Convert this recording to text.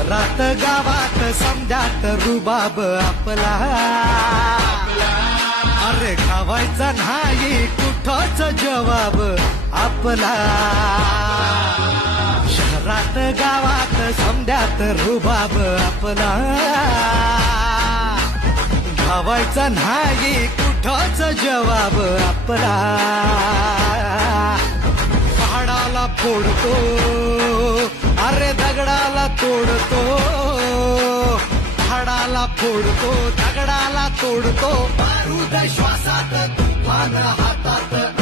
शहरात गावात समजात रुबाब आपला, अरे गावायचा नाही कुठंच जवाब आपला. शहरात गावात समजात रुबाब आपला, गावायचा नाही कुठंच जवाब आपला. पहाडाला फोडतो, अरे दगडाला तोडतो, पहाडाला फोडतो, दगडाला तोडतो, बारूद श्वासात तुफान हातात